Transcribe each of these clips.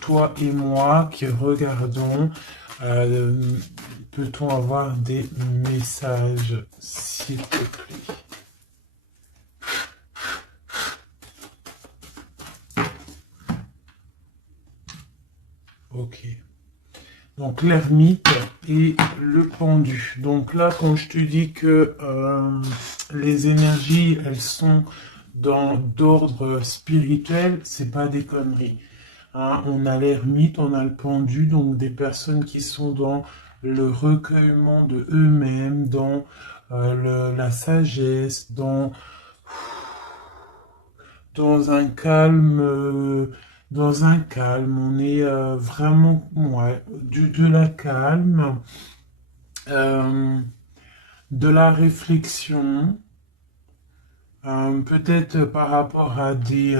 toi et moi qui regardons, peut-on avoir des messages, s'il te plaît? Ok. Donc l'ermite et le pendu. Donc là, quand je te dis que les énergies, elles sont d'ordre spirituel, c'est pas des conneries. Hein, on a l'ermite, on a le pendu, donc des personnes qui sont dans le recueillement de eux-mêmes, dans la sagesse, dans un calme, on est vraiment, ouais, de la calme, euh, de la réflexion, peut-être par rapport à des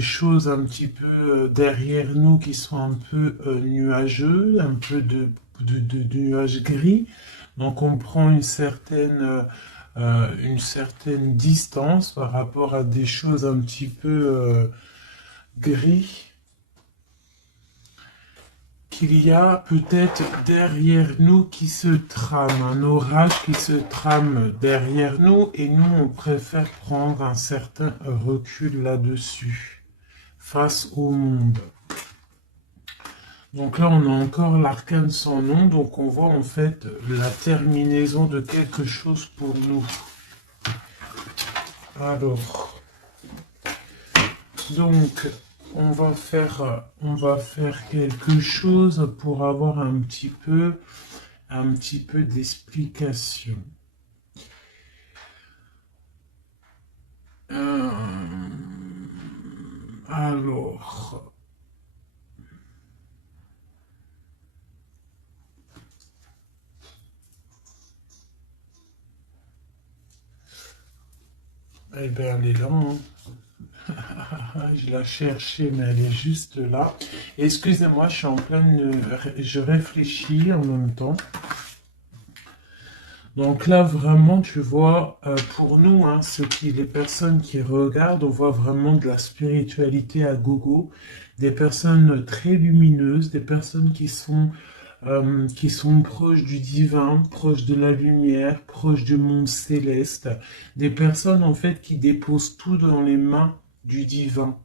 choses un petit peu derrière nous qui sont un peu nuageux, un peu de nuages gris. Donc on prend une certaine distance par rapport à des choses un petit peu gris qu'il y a peut-être derrière nous qui se trame, un orage qui se trame derrière nous et nous on préfère prendre un certain recul là-dessus face au monde. Donc là, on a encore l'arcane sans nom, donc on voit en fait la terminaison de quelque chose pour nous. Alors, donc, on va faire quelque chose pour avoir un petit peu d'explication. Alors, eh bien, elle est là, hein. Je la cherchais, mais elle est juste là. Excusez-moi, je suis en pleine... Je réfléchis en même temps. Donc là, vraiment, tu vois, pour nous, hein, les personnes qui regardent, on voit vraiment de la spiritualité à gogo, des personnes très lumineuses, des personnes qui sont proches du divin, proches de la lumière, proches du monde céleste, des personnes en fait qui déposent tout dans les mains du divin.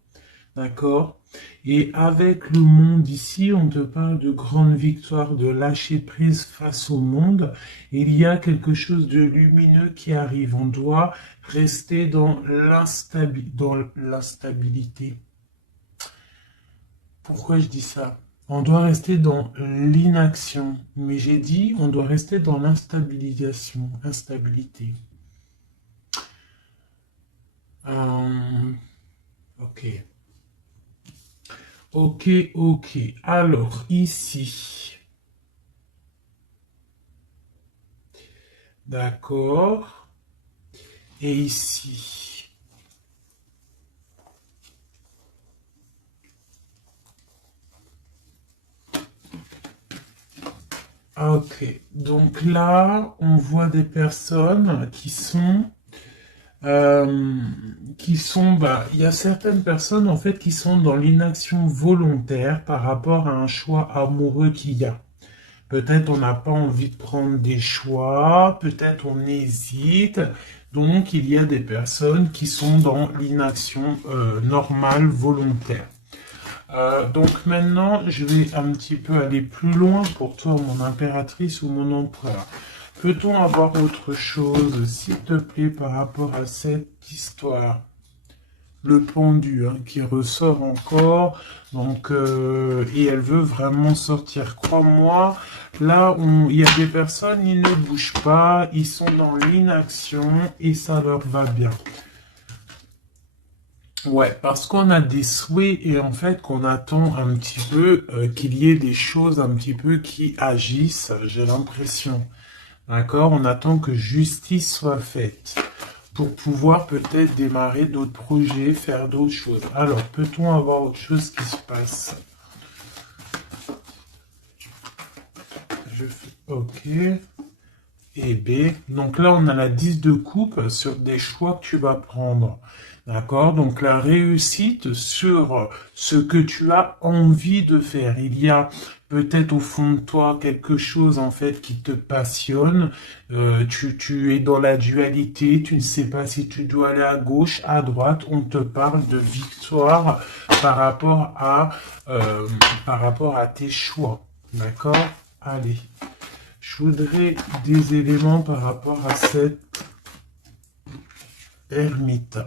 D'accord? Et avec le monde ici, on te parle de grande victoire, de lâcher prise face au monde. Il y a quelque chose de lumineux qui arrive. On doit rester dans l'instabilité. Pourquoi je dis ça? On doit rester dans l'inaction. Mais j'ai dit, on doit rester dans instabilité. Ok. Ok, ok. Alors, ici. D'accord. Et ici. Ok. Donc là, on voit des personnes il y a certaines personnes en fait qui sont dans l'inaction volontaire par rapport à un choix amoureux qu'il y a. Peut-être on n'a pas envie de prendre des choix, peut-être on hésite. Donc il y a des personnes qui sont dans l'inaction normale, volontaire. Donc maintenant, je vais un petit peu aller plus loin pour toi, mon impératrice ou mon empereur. Peut-on avoir autre chose, s'il te plaît, par rapport à cette histoire? Le pendu hein, qui ressort encore, donc et elle veut vraiment sortir. Crois-moi, là il y a des personnes, ils ne bougent pas, ils sont dans l'inaction et ça leur va bien. Ouais, parce qu'on a des souhaits et en fait qu'on attend un petit peu qu'il y ait des choses un petit peu qui agissent, j'ai l'impression. D'accord? On attend que justice soit faite pour pouvoir peut-être démarrer d'autres projets, faire d'autres choses. Alors, peut-on avoir autre chose qui se passe? Ok. Et B. Donc là, on a la 10 de coupe sur des choix que tu vas prendre. D'accord? Donc la réussite sur ce que tu as envie de faire. Il y a peut-être au fond de toi quelque chose en fait qui te passionne. Tu es dans la dualité, tu ne sais pas si tu dois aller à gauche, à droite. On te parle de victoire par rapport à, euh, par rapport à tes choix. D'accord? Allez. Je voudrais des éléments par rapport à cette ermite.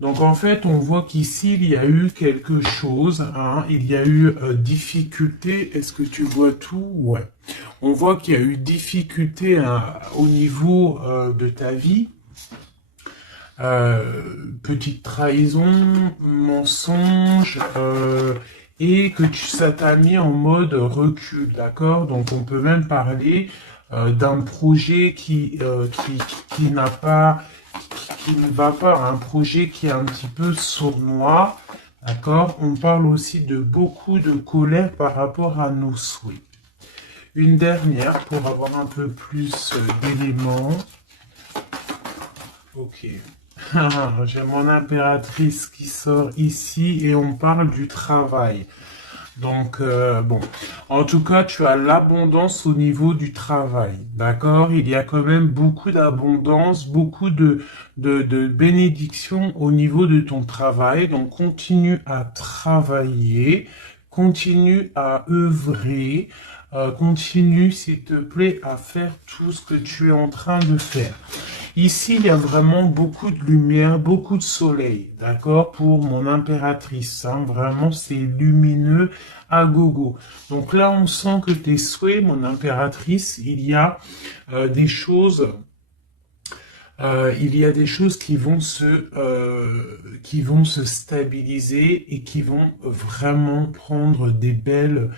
Donc en fait, on voit qu'ici, il y a eu quelque chose, hein, il y a eu difficulté. Est-ce que tu vois tout? Ouais. On voit qu'il y a eu difficulté hein, au niveau de ta vie. Petite trahison, mensonge, et que ça t'a mis en mode recul, d'accord? Donc on peut même parler d'un projet qui n'a pas qui ne va pas, un projet qui est un petit peu sournois, d'accord? On parle aussi de beaucoup de colère par rapport à nos souhaits. Une dernière pour avoir un peu plus d'éléments. Ok. J'ai mon impératrice qui sort ici et on parle du travail. Donc, bon, en tout cas, tu as l'abondance au niveau du travail, d'accord? Il y a quand même beaucoup d'abondance, beaucoup de bénédictions au niveau de ton travail. Donc, continue à travailler, continue à œuvrer, continue, s'il te plaît, à faire tout ce que tu es en train de faire. Ici, il y a vraiment beaucoup de lumière, beaucoup de soleil, d'accord, pour mon impératrice. Hein, vraiment, c'est lumineux à gogo. Donc là, on sent que tes souhaits, mon impératrice, il y a des choses qui vont se stabiliser et qui vont vraiment prendre des belles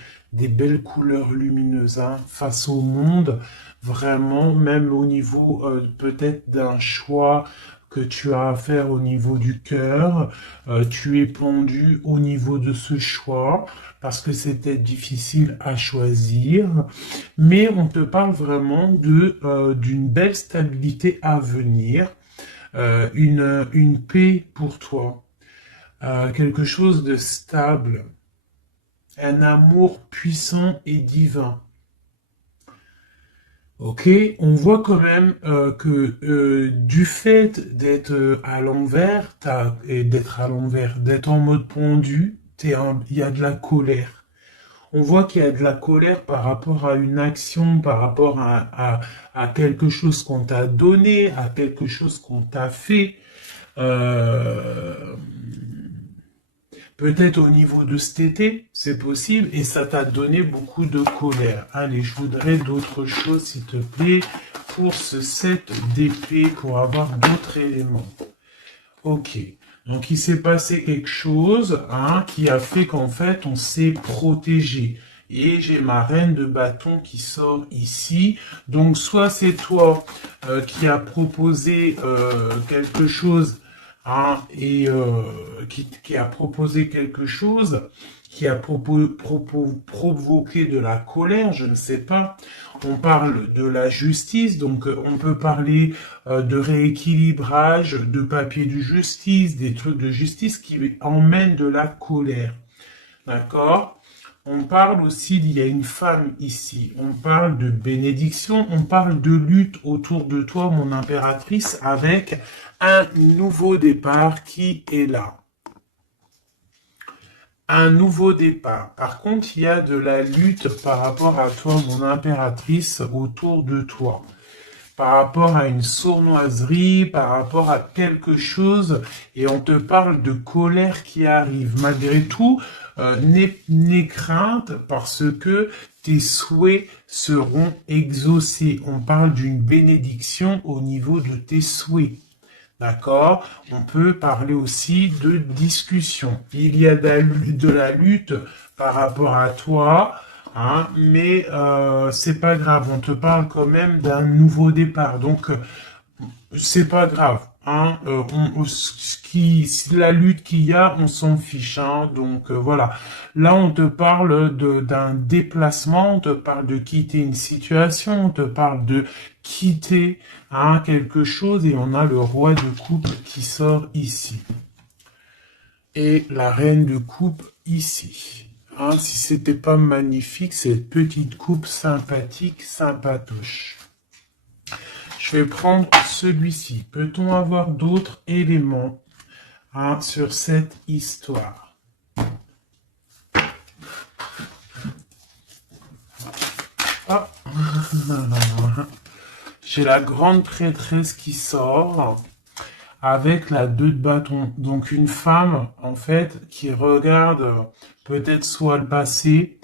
couleurs lumineuses hein, face au monde, vraiment, même au niveau peut-être d'un choix que tu as à faire au niveau du cœur, tu es pendu au niveau de ce choix parce que c'était difficile à choisir, mais on te parle vraiment d'une belle stabilité à venir, une paix pour toi, quelque chose de stable, un amour puissant et divin. Ok, on voit quand même que du fait d'être à l'envers, d'être en mode pendu, il y a de la colère. On voit qu'il y a de la colère par rapport à une action, par rapport à quelque chose qu'on t'a donné, à quelque chose qu'on t'a fait. Euh, Peut-être au niveau de cet été, c'est possible, et ça t'a donné beaucoup de colère. Allez, je voudrais d'autres choses, s'il te plaît, pour ce set d'épée, pour avoir d'autres éléments. Ok. Donc, il s'est passé quelque chose, hein, qui a fait qu'en fait, on s'est protégé. Et j'ai ma reine de bâton qui sort ici. Donc, soit c'est toi qui as proposé quelque chose, hein, et qui a proposé quelque chose, qui a provoqué de la colère, je ne sais pas. On parle de la justice, donc on peut parler de rééquilibrage, de papier de justice, des trucs de justice qui emmènent de la colère. D'accord? On parle aussi, il y a une femme ici, on parle de bénédiction, on parle de lutte autour de toi, mon impératrice, avec un nouveau départ qui est là. Un nouveau départ. Par contre, il y a de la lutte par rapport à toi, mon impératrice, autour de toi. Par rapport à une sournoiserie, par rapport à quelque chose, et on te parle de colère qui arrive. Malgré tout, n'aie crainte parce que tes souhaits seront exaucés. On parle d'une bénédiction au niveau de tes souhaits. D'accord? On peut parler aussi de discussion. Il y a de la lutte par rapport à toi, hein, mais c'est pas grave. On te parle quand même d'un nouveau départ. Donc, c'est pas grave. Hein, la lutte qu'il y a, on s'en fiche. Hein, donc voilà. Là, on te parle d'un déplacement, on te parle de quitter une situation, on te parle de quitter quelque chose, et on a le roi de coupe qui sort ici. Et la reine de coupe ici. Hein, si c'était pas magnifique, cette petite coupe sympathique, sympatoche. Je vais prendre celui-ci. Peut-on avoir d'autres éléments sur cette histoire? Ah. J'ai la grande prêtresse qui sort avec la 2 de bâton. Donc une femme, en fait, qui regarde peut-être soit le passé.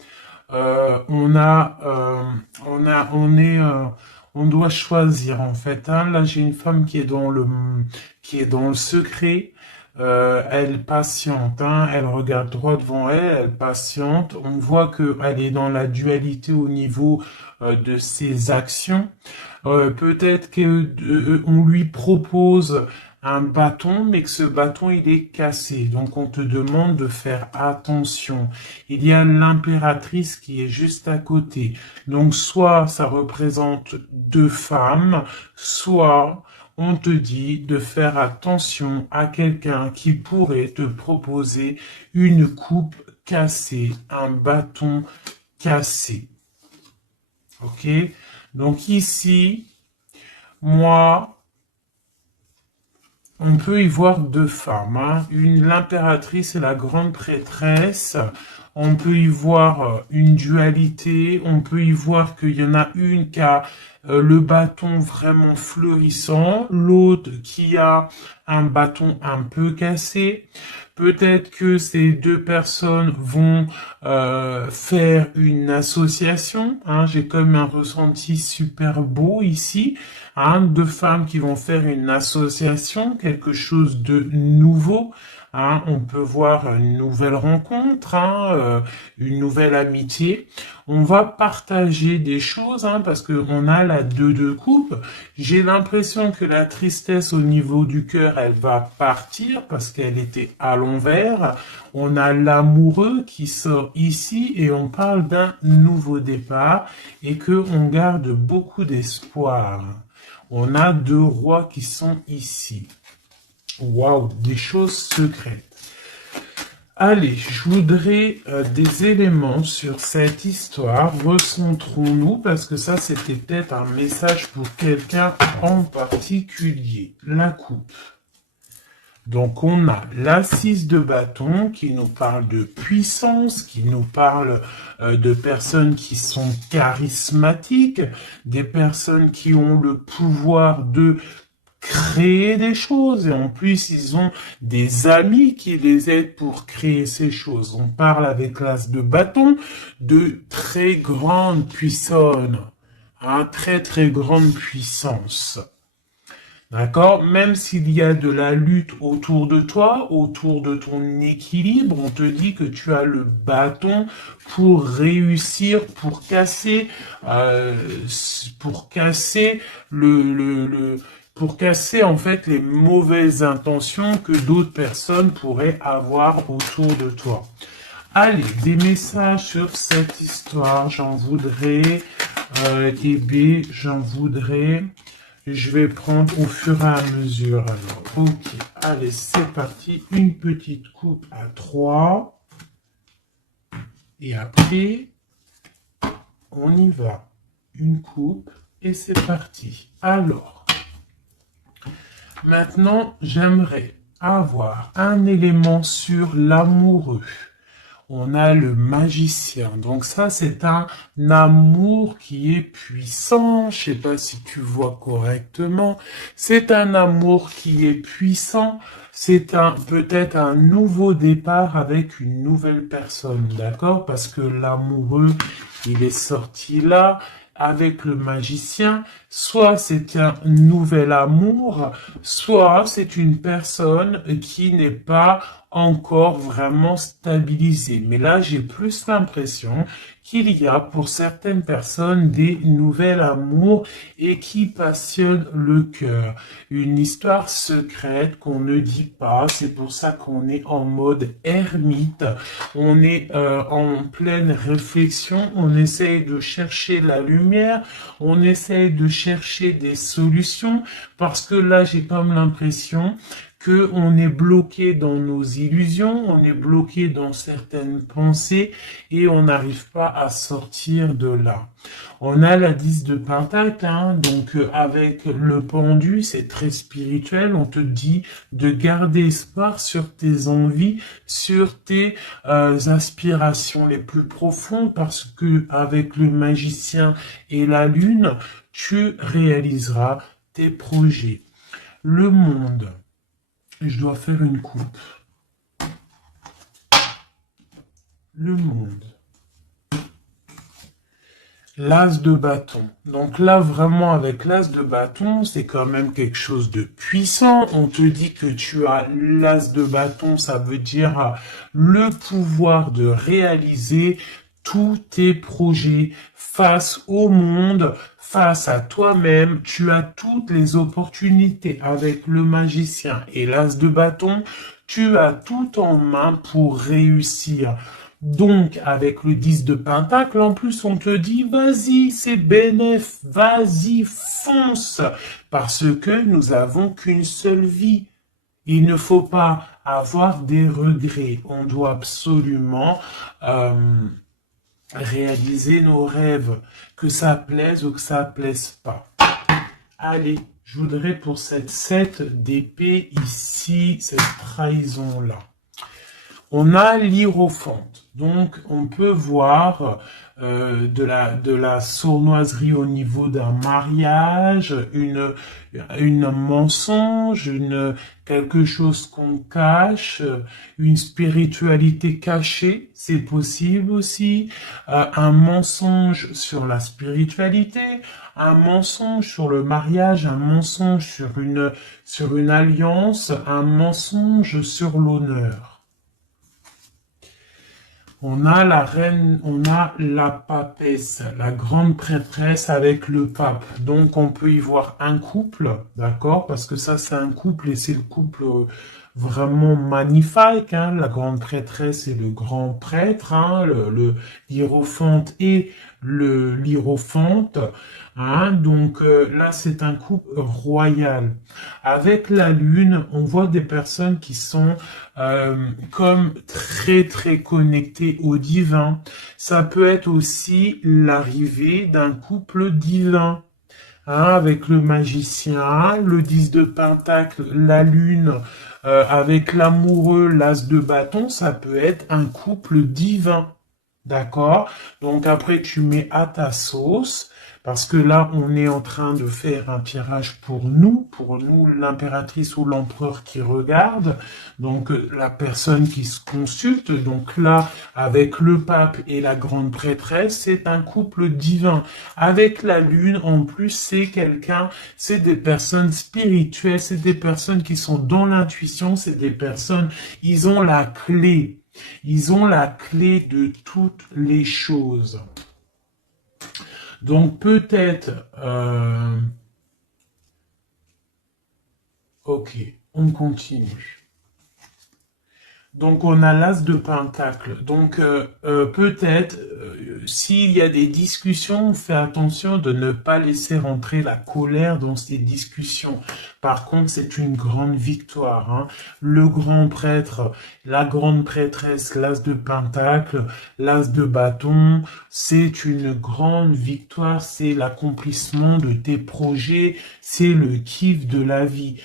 On doit choisir, en fait. Hein. Là, j'ai une femme qui est dans le secret. Elle patiente, hein. Elle regarde droit devant elle, elle patiente. On voit qu'elle est dans la dualité au niveau de ses actions. Peut-être qu'on lui propose un bâton, mais que ce bâton, il est cassé. Donc, on te demande de faire attention. Il y a l'impératrice qui est juste à côté. Donc, soit ça représente 2 femmes, soit on te dit de faire attention à quelqu'un qui pourrait te proposer une coupe cassée, un bâton cassé. Ok? Donc ici, moi, on peut y voir 2 femmes, hein. L'impératrice et la grande prêtresse. On peut y voir une dualité. On peut y voir qu'il y en a une qui a le bâton vraiment fleurissant, l'autre qui a un bâton un peu cassé. Peut-être que ces 2 personnes vont faire une association. Hein. J'ai comme un ressenti super beau ici. Hein. 2 femmes qui vont faire une association, quelque chose de nouveau. Hein. On peut voir une nouvelle rencontre, une nouvelle amitié. On va partager des choses parce qu'on a la 2 de coupe. J'ai l'impression que la tristesse au niveau du cœur, elle va partir parce qu'elle était à l'envers. On a l'amoureux qui sort ici et on parle d'un nouveau départ et qu'on garde beaucoup d'espoir. On a 2 rois qui sont ici. Waouh, des choses secrètes. Allez, je voudrais des éléments sur cette histoire. Recentrons-nous, parce que ça, c'était peut-être un message pour quelqu'un en particulier. La coupe. Donc, on a l'assise de bâton qui nous parle de puissance, qui nous parle de personnes qui sont charismatiques, des personnes qui ont le pouvoir de créer des choses, et en plus ils ont des amis qui les aident pour créer ces choses. On parle avec l'as de bâton de très grande puissance, très très grande puissance. D'accord? Même s'il y a de la lutte autour de toi, autour de ton équilibre, on te dit que tu as le bâton pour réussir, pour casser en fait les mauvaises intentions que d'autres personnes pourraient avoir autour de toi. Allez, des messages sur cette histoire, j'en voudrais, j'en voudrais. Je vais prendre au fur et à mesure. Alors, ok, allez, c'est parti. Une petite coupe à 3. Et après, on y va. Une coupe et c'est parti. Alors, maintenant, j'aimerais avoir un élément sur l'amoureux. On a le magicien. Donc ça, c'est un amour qui est puissant. Je sais pas si tu vois correctement. C'est un amour qui est puissant. C'est peut-être un nouveau départ avec une nouvelle personne. D'accord? Parce que l'amoureux, il est sorti là avec le magicien. soit c'est un nouvel amour, soit c'est une personne qui n'est pas encore vraiment stabilisée. Mais là, j'ai plus l'impression qu'il y a pour certaines personnes des nouvelles amours et qui passionnent le cœur. Une histoire secrète qu'on ne dit pas, c'est pour ça qu'on est en mode ermite, on est en pleine réflexion, on essaye de chercher la lumière, on essaye de chercher des solutions, parce que là j'ai comme l'impression que on est bloqué dans nos illusions, on est bloqué dans certaines pensées et on n'arrive pas à sortir de là. On a la 10 de Pentacle, hein, donc avec le pendu, c'est très spirituel, on te dit de garder espoir sur tes envies, sur tes aspirations les plus profondes, parce que avec le magicien et la lune, tu réaliseras tes projets. Le monde. Je dois faire une coupe. Le monde. L'as de bâton. Donc là, vraiment, avec l'as de bâton, c'est quand même quelque chose de puissant. On te dit que tu as l'as de bâton, ça veut dire le pouvoir de réaliser tous tes projets face au monde, face à toi-même. Tu as toutes les opportunités avec le magicien et l'as de bâton. Tu as tout en main pour réussir. Donc, avec le 10 de Pentacle, en plus, on te dit, vas-y, c'est bénéf, vas-y, fonce, parce que nous avons qu'une seule vie. Il ne faut pas avoir des regrets. On doit absolument réaliser nos rêves, que ça plaise ou que ça plaise pas. Allez, je voudrais pour cette 7 d'épée ici, cette trahison-là. On a l'hiérophante, donc on peut voir de la sournoiserie au niveau d'un mariage, une mensonge, quelque chose qu'on cache, une spiritualité cachée, c'est possible aussi, un mensonge sur la spiritualité, un mensonge sur le mariage, un mensonge sur une alliance, un mensonge sur l'honneur. On a la reine, on a la papesse, la grande prêtresse avec le pape. Donc on peut y voir un couple, d'accord? Parce que ça c'est un couple et c'est le couple vraiment magnifique, hein? La grande prêtresse et le grand prêtre, hein? Le hiérophante et l'hiérophante. Hein? Donc là c'est un couple royal. Avec la lune, on voit des personnes qui sont comme très très connectées au divin. Ça peut être aussi l'arrivée d'un couple divin. Hein, avec le magicien, le 10 de Pentacle, la lune, avec l'amoureux, l'as de bâton, ça peut être un couple divin. D'accord? Donc après, tu mets à ta sauce, parce que là, on est en train de faire un tirage pour nous l'impératrice ou l'empereur qui regarde, donc la personne qui se consulte. Donc là, avec le pape et la grande prêtresse, c'est un couple divin. Avec la lune, en plus, c'est des personnes spirituelles, c'est des personnes qui sont dans l'intuition, c'est des personnes, ils ont la clé. Ils ont la clé de toutes les choses. Donc peut-être... ok, on continue. Donc on a l'as de Pentacle. Donc peut-être s'il y a des discussions, fais attention de ne pas laisser rentrer la colère dans ces discussions. Par contre, c'est une grande victoire. Hein. Le grand prêtre, la grande prêtresse, l'as de Pentacle, l'as de bâton, c'est une grande victoire. C'est l'accomplissement de tes projets, c'est le kiff de la vie.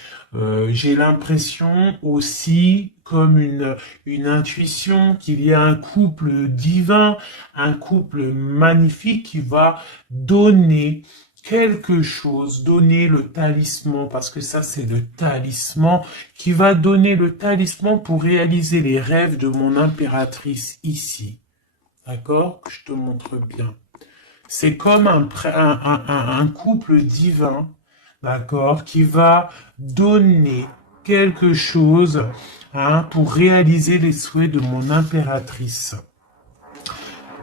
J'ai l'impression aussi, comme une intuition, qu'il y a un couple divin, un couple magnifique qui va donner quelque chose, donner le talisman, parce que ça c'est le talisman, qui va donner le talisman pour réaliser les rêves de mon impératrice ici. D'accord? Je te montre bien. C'est comme un couple divin, d'accord, qui va donner quelque chose, hein, pour réaliser les souhaits de mon impératrice.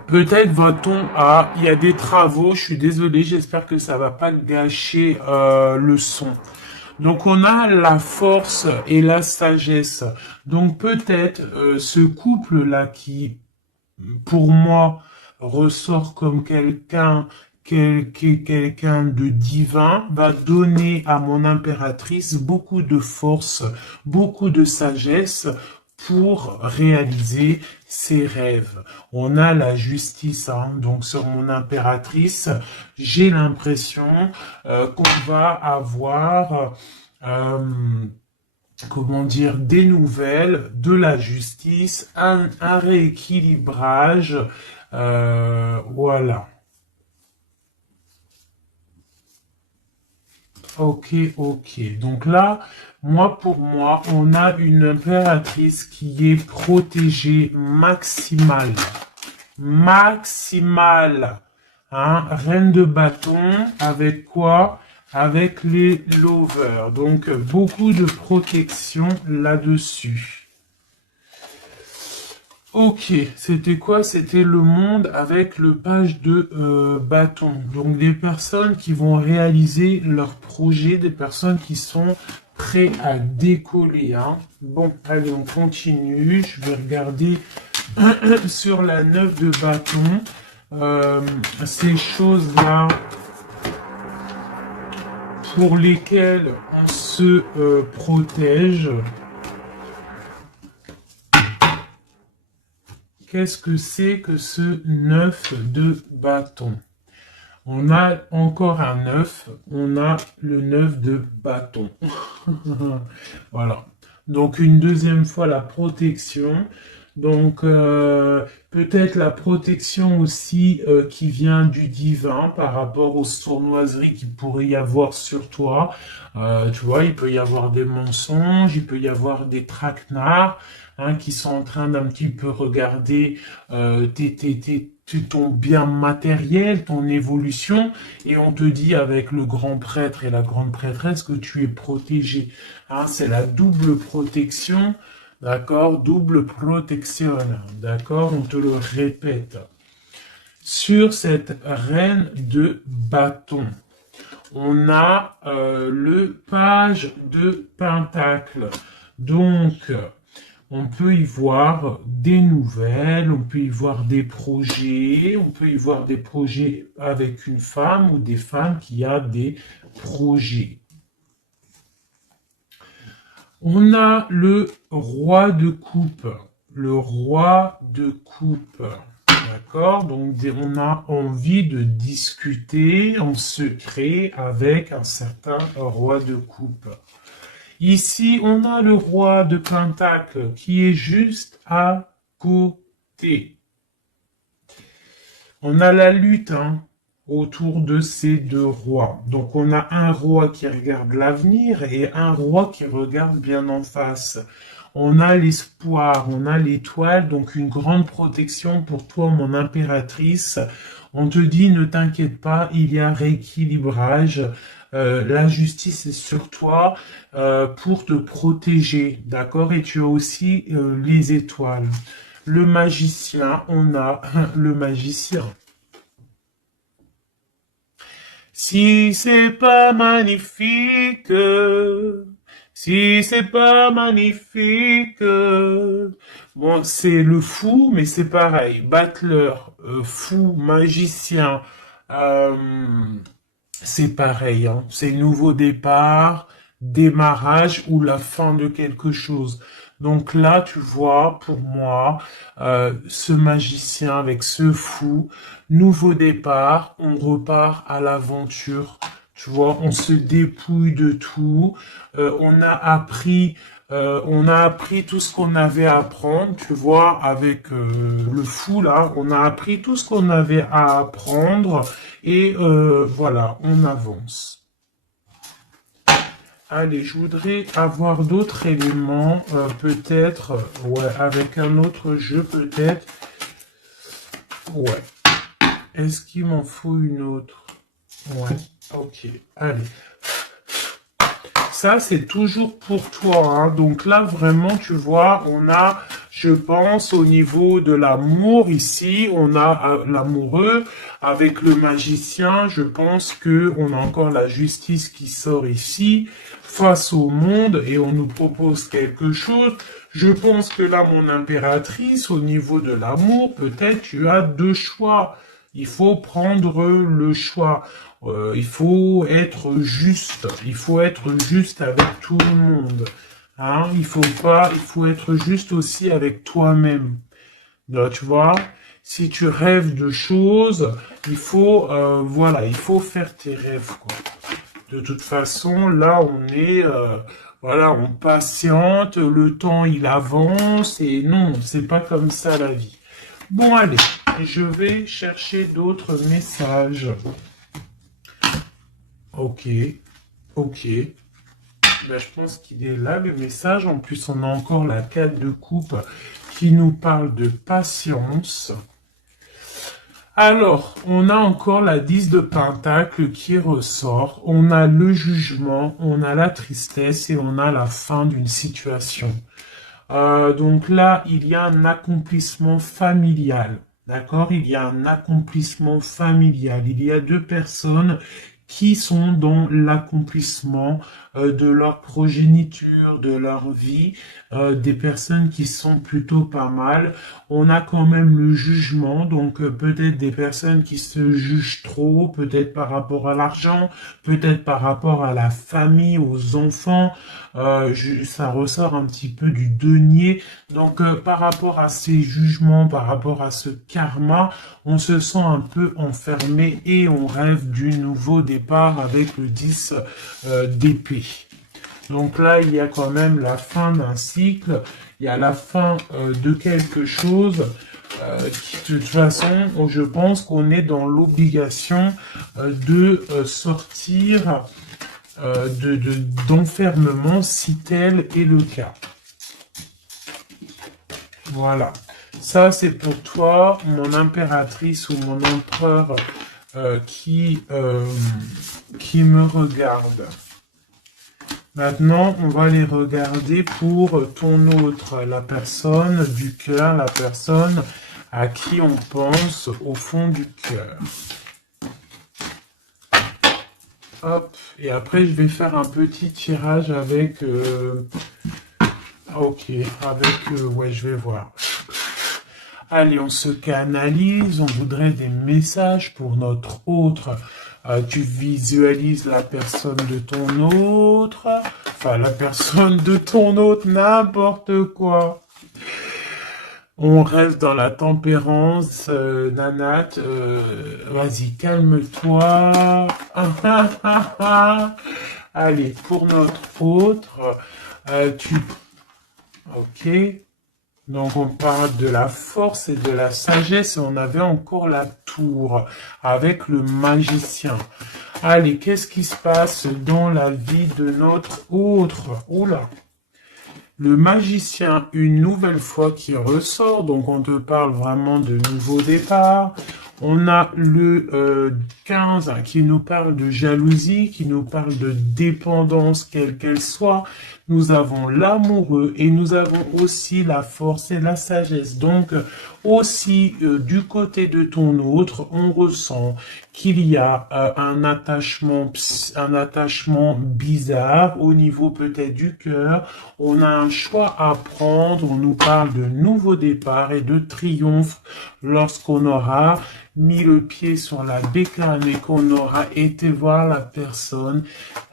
Peut-être va-t-on il y a des travaux, je suis désolé, j'espère que ça va pas gâcher le son. Donc on a la force et la sagesse. Donc peut-être ce couple-là qui, pour moi, ressort comme quelqu'un de divin, va donner à mon impératrice beaucoup de force, beaucoup de sagesse pour réaliser ses rêves. On a la justice, hein, donc sur mon impératrice, j'ai l'impression qu'on va avoir comment dire, des nouvelles, de la justice, un rééquilibrage, voilà. Ok, ok. Donc là, pour moi, on a une impératrice qui est protégée maximale. Maximale. Hein? Reine de bâton, avec quoi? Avec les lovers. Donc, beaucoup de protection là-dessus. Ok, c'était quoi? C'était le monde avec le page de bâton. Donc des personnes qui vont réaliser leur projet, des personnes qui sont prêts à décoller. Hein. Bon, allez, on continue. Je vais regarder sur la 9 de bâton. Ces choses-là pour lesquelles on se protège. Qu'est-ce que c'est que ce 9 de bâton? On a encore un 9, on a le 9 de bâton. Voilà. Donc une deuxième fois la protection. Donc peut-être la protection aussi qui vient du divin par rapport aux sournoiseries qu'il pourrait y avoir sur toi. Tu vois, il peut y avoir des mensonges, il peut y avoir des traquenards, hein, qui sont en train d'un petit peu regarder ton bien matériel, ton évolution, et on te dit avec le grand prêtre et la grande prêtresse que tu es protégé. Hein, c'est la double protection, d'accord? Double protection, d'accord? On te le répète. Sur cette reine de bâton, on a le page de pentacle. Donc, on peut y voir des nouvelles, on peut y voir des projets, on peut y voir des projets avec une femme ou des femmes qui a des projets. On a le roi de coupe. Le roi de coupe. D'accord? Donc, on a envie de discuter en secret avec un certain roi de coupe. Ici, on a le roi de pentacle qui est juste à côté. On a la lutte, hein, autour de ces deux rois. Donc, on a un roi qui regarde l'avenir et un roi qui regarde bien en face. On a l'espoir, on a l'étoile, donc une grande protection pour toi, mon impératrice. On te dit, ne t'inquiète pas, il y a rééquilibrage. La justice est sur toi pour te protéger, d'accord? Et tu as aussi les étoiles. Le magicien, on a le magicien. Si c'est pas magnifique, si c'est pas magnifique, bon, c'est le fou, mais c'est pareil. Battleur, fou, magicien, c'est pareil, hein. C'est nouveau départ, démarrage ou la fin de quelque chose. Donc là, tu vois, pour moi, ce magicien avec ce fou, nouveau départ, on repart à l'aventure. Tu vois, on se dépouille de tout. On a appris tout ce qu'on avait à apprendre, tu vois, avec le fou là, on a appris tout ce qu'on avait à apprendre et voilà, on avance. Allez, je voudrais avoir d'autres éléments, peut-être, ouais, avec un autre jeu, peut-être. Ouais. Est-ce qu'il m'en faut une autre? Ouais, ok, allez. Ça, c'est toujours pour toi, hein. Donc là, vraiment, tu vois, on a, je pense, au niveau de l'amour, ici, on a l'amoureux avec le magicien. Je pense que on a encore la justice qui sort ici, face au monde, et on nous propose quelque chose. Je pense que là, mon impératrice, au niveau de l'amour, peut-être tu as deux choix. Il faut prendre le choix. Il faut être juste. Il faut être juste avec tout le monde. Hein? Il faut être juste aussi avec toi-même. Donc, tu vois, si tu rêves de choses, voilà, il faut faire tes rêves, quoi. De toute façon, là, voilà, on patiente, le temps, il avance, et non, c'est pas comme ça la vie. Bon, allez, je vais chercher d'autres messages. Ok, ok. Ben, je pense qu'il est là, le message. En plus, on a encore la 4 de coupe qui nous parle de patience. Alors, on a encore la 10 de pentacle qui ressort. On a le jugement, on a la tristesse et on a la fin d'une situation. Donc là, il y a un accomplissement familial. D'accord? Il y a un accomplissement familial. Il y a deux personnes qui sont dans l'accomplissement de leur progéniture, de leur vie, des personnes qui sont plutôt pas mal. On a quand même le jugement, donc peut-être des personnes qui se jugent trop, peut-être par rapport à l'argent, peut-être par rapport à la famille, aux enfants. Ça ressort un petit peu du denier. Donc par rapport à ces jugements, par rapport à ce karma, on se sent un peu enfermé et on rêve du nouveau départ avec le 10 d'épée. Donc là, il y a quand même la fin d'un cycle, il y a la fin de quelque chose qui, de toute façon, je pense qu'on est dans l'obligation de sortir d'enfermement si tel est le cas. Voilà. Ça, c'est pour toi, mon impératrice ou mon empereur qui me regarde. Maintenant, on va les regarder pour ton autre, la personne du cœur, la personne à qui on pense au fond du cœur. Hop, et après je vais faire un petit tirage avec... ok, avec... ouais, je vais voir. Allez, on se canalise, on voudrait des messages pour notre autre. Tu visualises la personne de ton autre, enfin la personne de ton autre, n'importe quoi. On reste dans la tempérance, Nanat, vas-y, calme-toi. Allez, pour notre autre, ok. Donc on parle de la force et de la sagesse et on avait encore la tour avec le magicien. Allez, qu'est-ce qui se passe dans la vie de notre autre? Oula. Le magicien, une nouvelle fois qui ressort, donc on te parle vraiment de nouveau départ. On a le 15 qui nous parle de jalousie, qui nous parle de dépendance, quelle qu'elle soit. Nous avons l'amoureux et nous avons aussi la force et la sagesse. Donc, aussi, du côté de ton autre, on ressent qu'il y a un attachement bizarre au niveau peut-être du cœur. On a un choix à prendre. On nous parle de nouveau départ et de triomphe lorsqu'on aura mis le pied sur la bécane et qu'on aura été voir la personne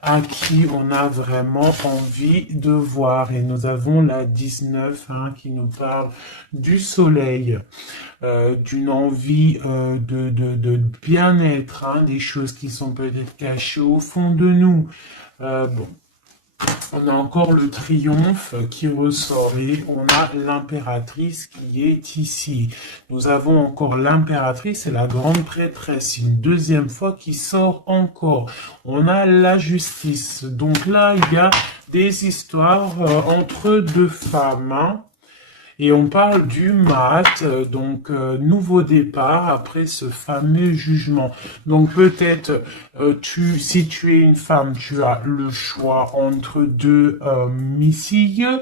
à qui on a vraiment envie de voir. Et nous avons la 19 qui nous parle du soleil, d'une envie de bien-être, des choses qui sont peut-être cachées au fond de nous. Bon. On a encore le triomphe qui ressort et on a l'impératrice qui est ici. Nous avons encore l'impératrice et la grande prêtresse, une deuxième fois qui sort encore. On a la justice. Donc là, il y a des histoires entre deux femmes. Et on parle du mat, donc nouveau départ après ce fameux jugement. Donc peut-être si tu es une femme, tu as le choix entre deux missiles.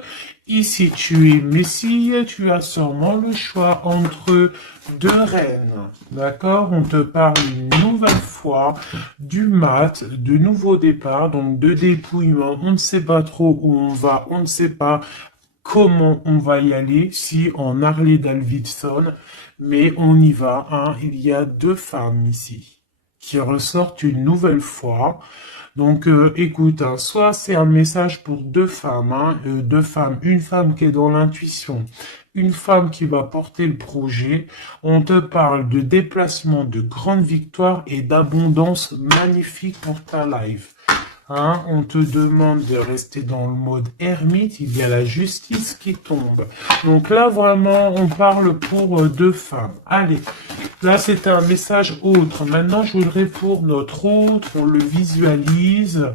Ici, tu es Messie, tu as sûrement le choix entre deux reines. D'accord? On te parle une nouvelle fois du mat, de nouveau départ, donc de dépouillement. On ne sait pas trop où on va, on ne sait pas comment on va y aller, si en Harley Davidson, mais on y va. Hein. Il y a deux femmes ici qui ressortent une nouvelle fois. Donc, écoute, hein, soit c'est un message pour deux femmes, une femme qui est dans l'intuition, une femme qui va porter le projet. On te parle de déplacement, de grande victoire et d'abondance magnifique pour ta life. Hein, on te demande de rester dans le mode ermite, il y a la justice qui tombe. Donc là, vraiment, on parle pour deux femmes. Allez, là, c'était un message autre. Maintenant, je voudrais pour notre autre, on le visualise.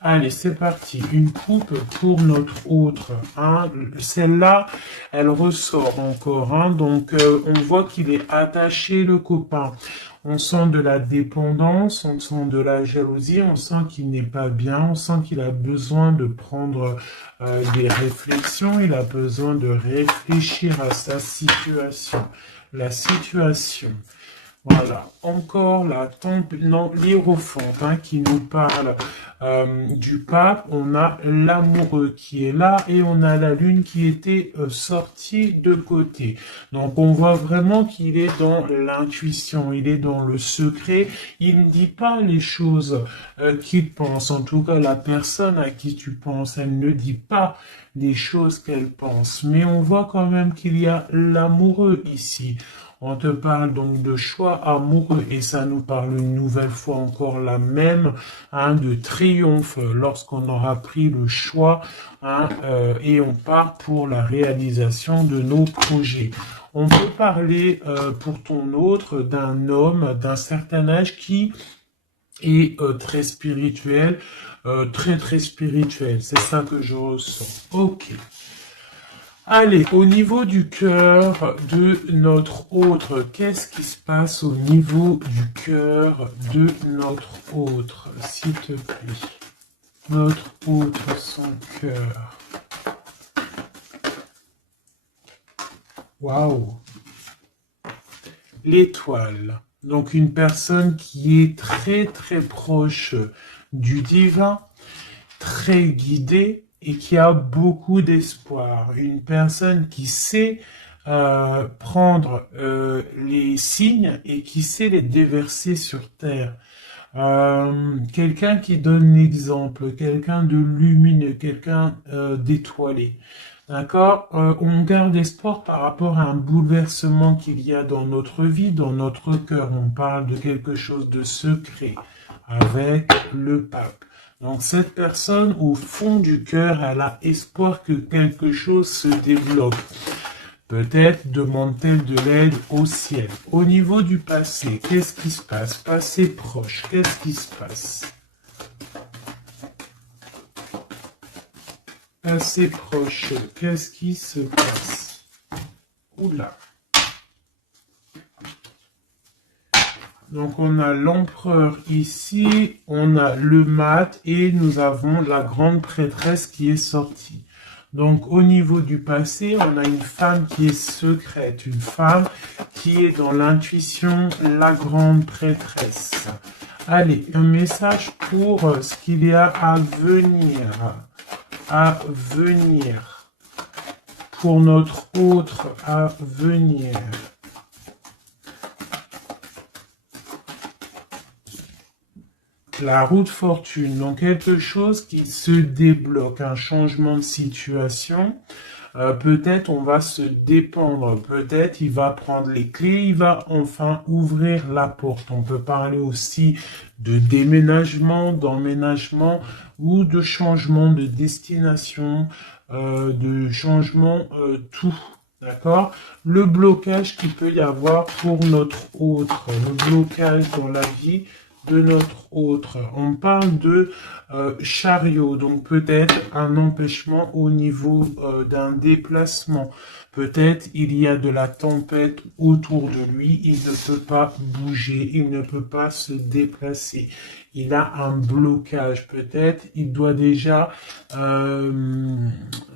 Allez, c'est parti. Une coupe pour notre autre. Hein. Celle-là, elle ressort encore. Hein. Donc, on voit qu'il est attaché, le copain. On sent de la dépendance, on sent de la jalousie, on sent qu'il n'est pas bien, on sent qu'il a besoin de prendre des réflexions, il a besoin de réfléchir à sa situation. La situation. Voilà, encore la l'hiérophante hein, qui nous parle du pape. On a l'amoureux qui est là et on a la lune qui était sortie de côté. Donc on voit vraiment qu'il est dans l'intuition, il est dans le secret. Il ne dit pas les choses qu'il pense. En tout cas, la personne à qui tu penses, elle ne dit pas les choses qu'elle pense. Mais on voit quand même qu'il y a l'amoureux ici. On te parle donc de choix amoureux et ça nous parle une nouvelle fois encore la même, hein, de triomphe lorsqu'on aura pris le choix hein, et on part pour la réalisation de nos projets. On peut parler pour ton autre d'un homme d'un certain âge qui est très spirituel, très spirituel. C'est ça que je ressens. Ok. Allez, au niveau du cœur de notre autre, qu'est-ce qui se passe au niveau du cœur de notre autre, s'il te plaît? Notre autre, son cœur. Waouh! L'étoile. Donc une personne qui est très proche du divin, très guidée, et qui a beaucoup d'espoir. Une personne qui sait prendre les signes et qui sait les déverser sur terre. Quelqu'un qui donne l'exemple, quelqu'un de lumineux, quelqu'un d'étoilé. D'accord? On garde espoir par rapport à un bouleversement qu'il y a dans notre vie, dans notre cœur. On parle de quelque chose de secret avec le pape. Donc cette personne, au fond du cœur, elle a espoir que quelque chose se débloque. Peut-être demande-t-elle de l'aide au ciel. Au niveau du passé, qu'est-ce qui se passe? Passé proche, qu'est-ce qui se passe? Passé proche, qu'est-ce qui se passe? Oula. Donc on a l'empereur ici, on a le mat et nous avons la grande prêtresse qui est sortie. Donc au niveau du passé, on a une femme qui est secrète, une femme qui est dans l'intuition, la grande prêtresse. Allez, un message pour ce qu'il y a à venir. Pour notre autre à venir. La roue de fortune, donc quelque chose qui se débloque, un changement de situation. Peut-être on va se dépendre, peut-être il va prendre les clés, il va enfin ouvrir la porte. On peut parler aussi de déménagement, d'emménagement ou de changement de destination, de changement tout. D'accord? Le blocage qu'il peut y avoir pour notre autre, le blocage dans la vie de notre autre. On parle de chariot, donc peut-être un empêchement au niveau d'un déplacement. Peut-être il y a de la tempête autour de lui, il ne peut pas bouger, il ne peut pas se déplacer. Il a un blocage, peut-être il doit déjà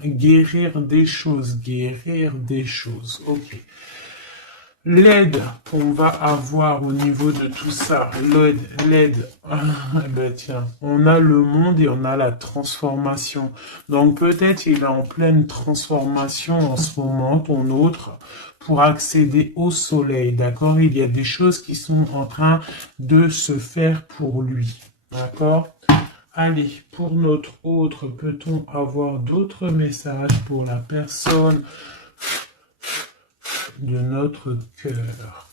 guérir des choses, Ok. L'aide qu'on va avoir au niveau de tout ça, l'aide, ben tiens, on a le monde et on a la transformation. Donc peut-être il est en pleine transformation en ce moment, ton autre, pour accéder au soleil, d'accord? Il y a des choses qui sont en train de se faire pour lui, d'accord? Allez, pour notre autre, peut-on avoir d'autres messages pour la personne de notre cœur?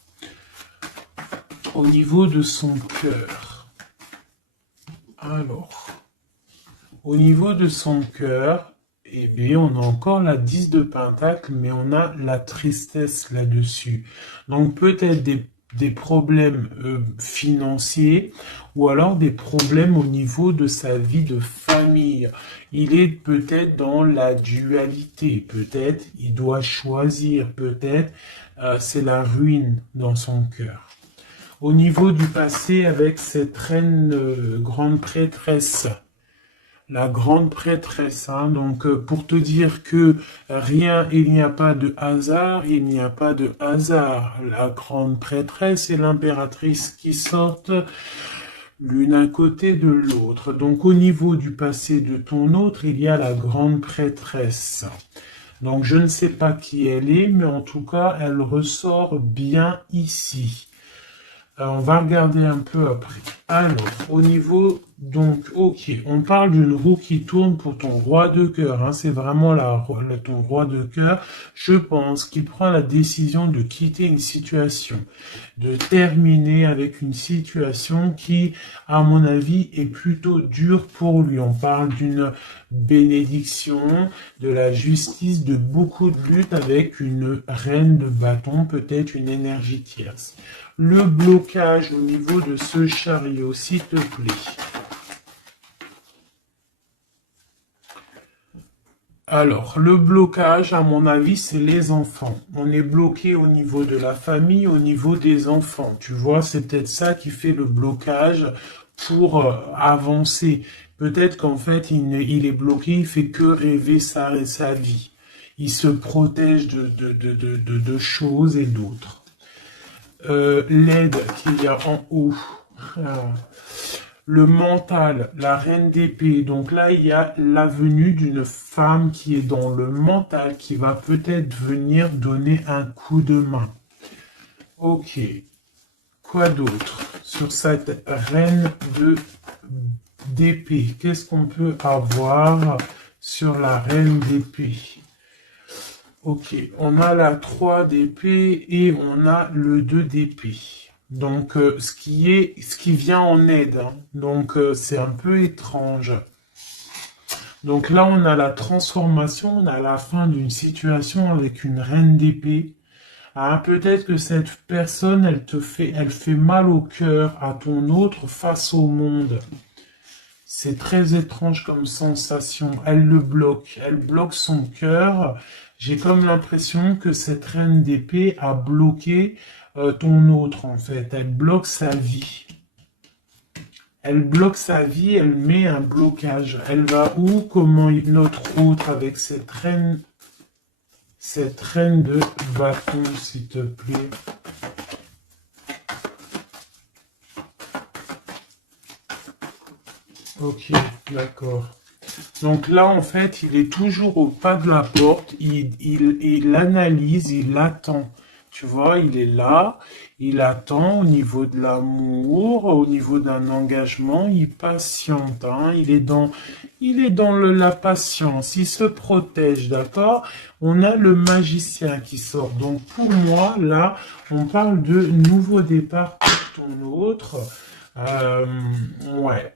Au niveau de son cœur. Alors, au niveau de son cœur, eh bien, on a encore la 10 de Pentacle, mais on a la tristesse là-dessus. Donc, peut-être des problèmes financiers ou alors des problèmes au niveau de sa vie de famille. Il est peut-être dans la dualité, peut-être il doit choisir, peut-être c'est la ruine dans son cœur. Au niveau du passé avec cette reine grande prêtresse, la grande prêtresse, hein, donc pour te dire que rien, il n'y a pas de hasard, il n'y a pas de hasard. La grande prêtresse et l'impératrice qui sortent l'une à côté de l'autre. Donc au niveau du passé de ton autre, il y a la grande prêtresse. Donc je ne sais pas qui elle est, mais en tout cas, elle ressort bien ici. On va regarder un peu après. Alors, au niveau, donc, ok, on parle d'une roue qui tourne pour ton roi de cœur. Hein, c'est vraiment ton roi de cœur. Je pense qu'il prend la décision de quitter une situation, de terminer avec une situation qui, à mon avis, est plutôt dure pour lui. On parle d'une bénédiction, de la justice, de beaucoup de luttes avec une reine de bâton, peut-être une énergie tierce. Le blocage au niveau de ce chariot, s'il te plaît. Alors, le blocage, à mon avis, c'est les enfants. On est bloqué au niveau de la famille, au niveau des enfants. Tu vois, c'est peut-être ça qui fait le blocage pour avancer. Peut-être qu'en fait, il est bloqué, il fait que rêver sa vie. Il se protège de choses et d'autres. L'aide qu'il y a en haut. Le mental, la reine d'épée. Donc là, il y a la venue d'une femme qui est dans le mental, qui va peut-être venir donner un coup de main. Ok. Quoi d'autre sur cette reine d'épée? Qu'est-ce qu'on peut avoir sur la reine d'épée? Ok, on a la 3 d'épée et on a le 2 d'épée. Donc, ce qui vient en aide. Hein. Donc, c'est un peu étrange. Donc là, on a la transformation, on a la fin d'une situation avec une reine d'épée. Ah, peut-être que cette personne, elle fait mal au cœur à ton autre face au monde. C'est très étrange comme sensation. Elle bloque son cœur. J'ai comme l'impression que cette reine d'épée a bloqué ton autre en fait. Elle bloque sa vie. Elle bloque sa vie, elle met un blocage. Elle va où? Comment notre autre avec cette reine de bâton, s'il te plaît. Ok, d'accord. Donc là, en fait, il est toujours au pas de la porte, il analyse, il attend. Tu vois, il est là, il attend au niveau de l'amour, au niveau d'un engagement, il patiente, hein, il est dans la patience, il se protège, d'accord? On a le magicien qui sort. Donc pour moi, là, on parle de nouveau départ pour ton autre. Ouais.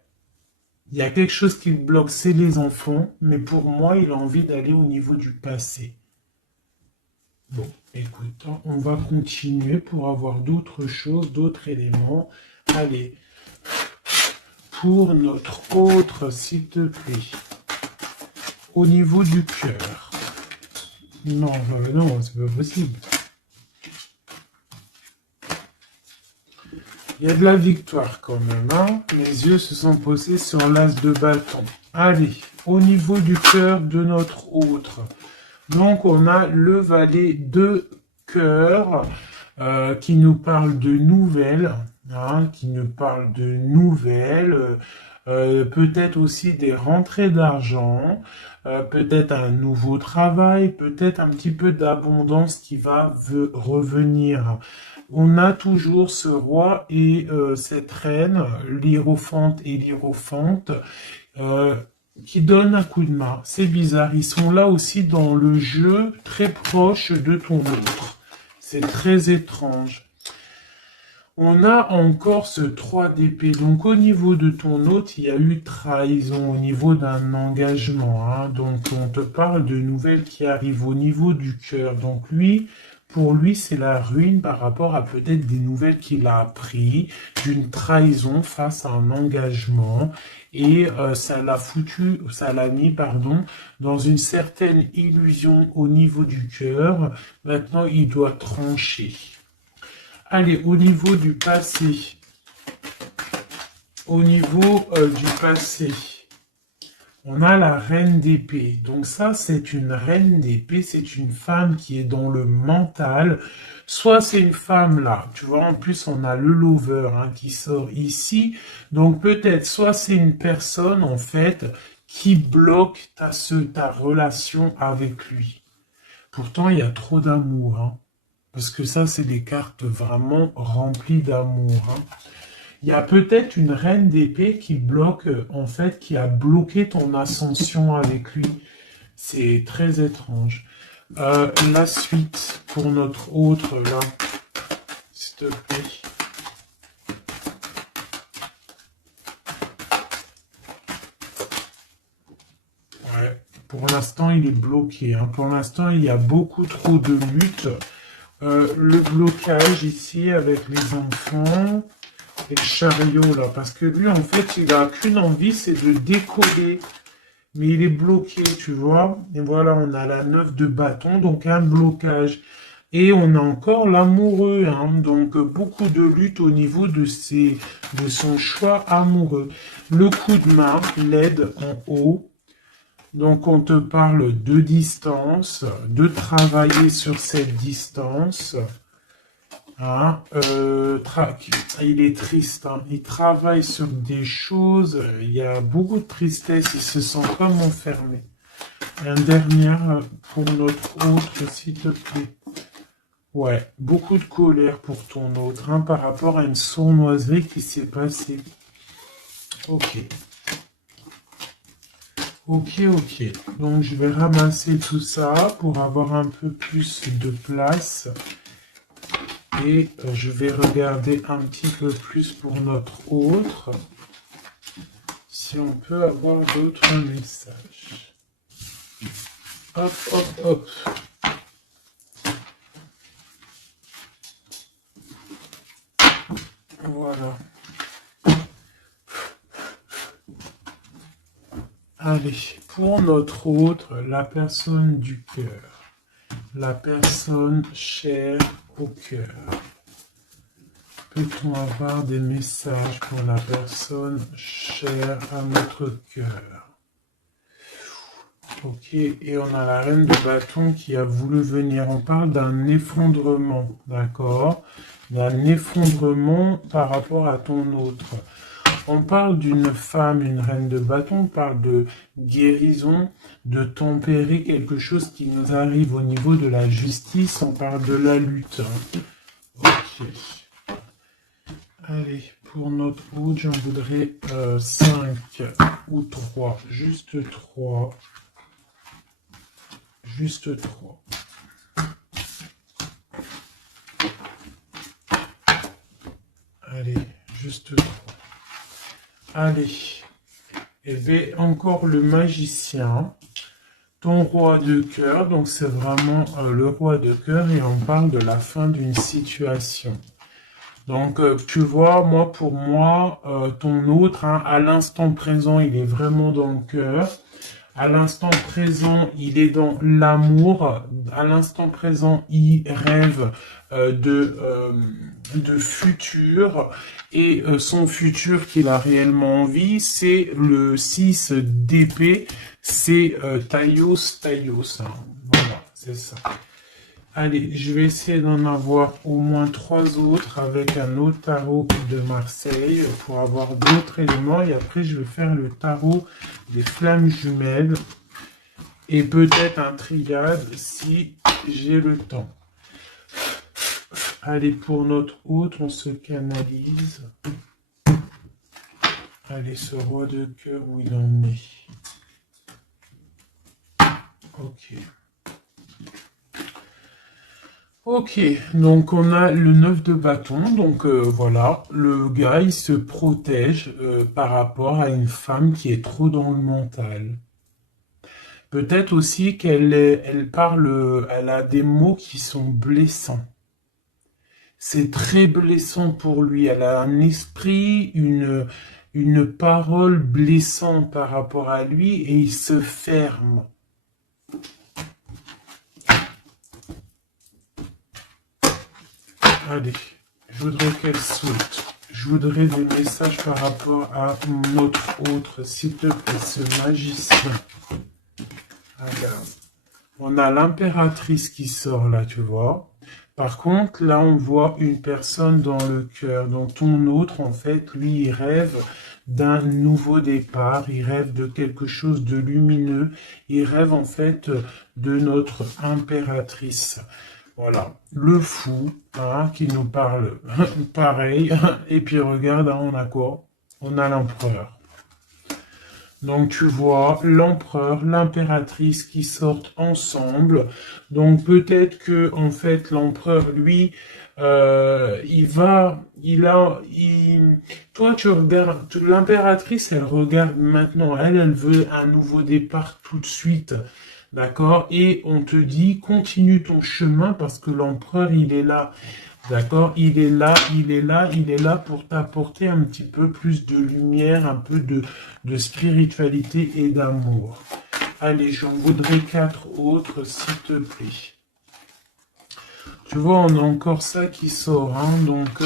Il y a quelque chose qui le bloque, c'est les enfants, mais pour moi, il a envie d'aller au niveau du passé. Bon, écoute, on va continuer pour avoir d'autres choses, d'autres éléments. Allez, pour notre autre, s'il te plaît. Au niveau du cœur. Non, non, c'est pas possible. Il y a de la victoire quand même, hein. Mes yeux se sont posés sur l'as de bâton. Allez, au niveau du cœur de notre autre. Donc, on a le valet de cœur qui nous parle de nouvelles, hein, peut-être aussi des rentrées d'argent, peut-être un nouveau travail, peut-être un petit peu d'abondance qui va revenir. On a toujours ce roi et cette reine, l'hiérophante et l'hiérophante, qui donnent un coup de main. C'est bizarre, ils sont là aussi dans le jeu, très proche de ton autre. C'est très étrange. On a encore ce 3 d'épée. Donc au niveau de ton autre, il y a eu trahison au niveau d'un engagement, hein. Donc on te parle de nouvelles qui arrivent au niveau du cœur. Donc lui, pour lui, c'est la ruine par rapport à peut-être des nouvelles qu'il a appris, d'une trahison face à un engagement. Et ça l'a mis, dans une certaine illusion au niveau du cœur. Maintenant, il doit trancher. Allez, au niveau du passé. Au niveau du passé. On a la reine d'épée. Donc ça, c'est une reine d'épée. C'est une femme qui est dans le mental. Soit c'est une femme là. Tu vois, en plus, on a le lover hein, qui sort ici. Donc peut-être, soit c'est une personne, en fait, qui bloque ta relation avec lui. Pourtant, il y a trop d'amour. Hein. Parce que ça, c'est des cartes vraiment remplies d'amour. Hein. Il y a peut-être une reine d'épée qui bloque, en fait, qui a bloqué ton ascension avec lui. C'est très étrange. La suite pour notre autre, là, s'il te plaît. Ouais, pour l'instant, il est bloqué. Hein. Pour l'instant, il y a beaucoup trop de luttes. Le blocage ici avec les enfants. Et le chariot là, parce que lui en fait il a qu'une envie, c'est de décoller, mais il est bloqué, tu vois, et voilà, on a la 9 de bâton, donc un blocage, et on a encore l'amoureux, hein, donc beaucoup de lutte au niveau de son choix amoureux. Le coup de main, l'aide en haut, donc on te parle de distance, de travailler sur cette distance. Hein, il est triste, hein. Il travaille sur des choses, il y a beaucoup de tristesse, il se sent comme enfermé. Un dernier pour notre autre, s'il te plaît. Ouais, beaucoup de colère pour ton autre, hein, par rapport à une sournoiserie qui s'est passée. Ok. Ok. Donc je vais ramasser tout ça pour avoir un peu plus de place. Et je vais regarder un petit peu plus pour notre autre, si on peut avoir d'autres messages. Hop. Voilà. Allez, pour notre autre, la personne du cœur. La personne chère au cœur. Peut-on avoir des messages pour la personne chère à notre cœur? Ok, et on a la reine de bâton qui a voulu venir. On parle d'un effondrement, d'accord? D'un effondrement par rapport à ton autre. On parle d'une femme, une reine de bâton, on parle de guérison, de tempérer quelque chose qui nous arrive au niveau de la justice, on parle de la lutte. Ok. Allez, pour notre autre, j'en voudrais 5 ou 3, juste 3. Juste 3. Allez, juste 3. Allez, et bien encore le magicien, ton roi de cœur, donc c'est vraiment le roi de cœur et on parle de la fin d'une situation. Donc, tu vois, moi, pour moi, ton autre, hein, à l'instant présent, il est vraiment dans le cœur. À l'instant présent, il est dans l'amour. À l'instant présent, il rêve de futur. Et son futur qu'il a réellement envie, c'est le 6 d'épée. C'est Taios. Hein. Voilà, c'est ça. Allez, je vais essayer d'en avoir au moins 3 autres avec un autre tarot de Marseille pour avoir d'autres éléments. Et après, je vais faire le tarot des flammes jumelles et peut-être un triade si j'ai le temps. Allez, pour notre autre, on se canalise. Allez, ce roi de cœur, où il en est. Ok. Ok, donc on a le 9 de bâton, donc voilà, le gars il se protège par rapport à une femme qui est trop dans le mental. Peut-être aussi elle parle, elle a des mots qui sont blessants. C'est très blessant pour lui, elle a un esprit, une parole blessante par rapport à lui et il se ferme. Allez, je voudrais qu'elle saute. Je voudrais des messages par rapport à notre autre, s'il te plaît, ce magicien. Regarde. On a l'impératrice qui sort là, tu vois. Par contre, là, on voit une personne dans le cœur. Donc, ton autre, en fait, lui, il rêve d'un nouveau départ. Il rêve de quelque chose de lumineux. Il rêve, en fait, de notre impératrice. Voilà, le fou, hein, qui nous parle pareil. Et puis regarde, hein, on a quoi? On a l'empereur. Donc tu vois l'empereur, l'impératrice qui sortent ensemble. Donc peut-être que en fait l'empereur, lui, toi tu regardes, l'impératrice, elle regarde maintenant, elle veut un nouveau départ tout de suite. D'accord? Et on te dit, continue ton chemin parce que l'empereur, il est là. D'accord? Il est là pour t'apporter un petit peu plus de lumière, un peu de spiritualité et d'amour. Allez, j'en voudrais 4 autres, s'il te plaît. Tu vois, on a encore ça qui sort, hein, donc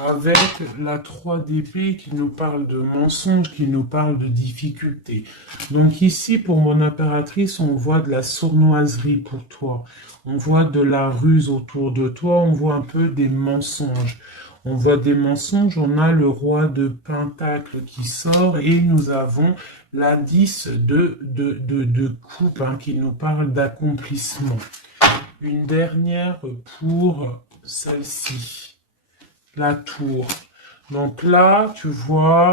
avec la 3 d'épée qui nous parle de mensonges, qui nous parle de difficultés. Donc ici, pour mon impératrice, on voit de la sournoiserie pour toi. On voit de la ruse autour de toi, on voit un peu des mensonges. On voit des mensonges, on a le roi de Pentacle qui sort et nous avons l'indice de coupe hein, qui nous parle d'accomplissement. Une dernière pour celle-ci, la tour. Donc là, tu vois,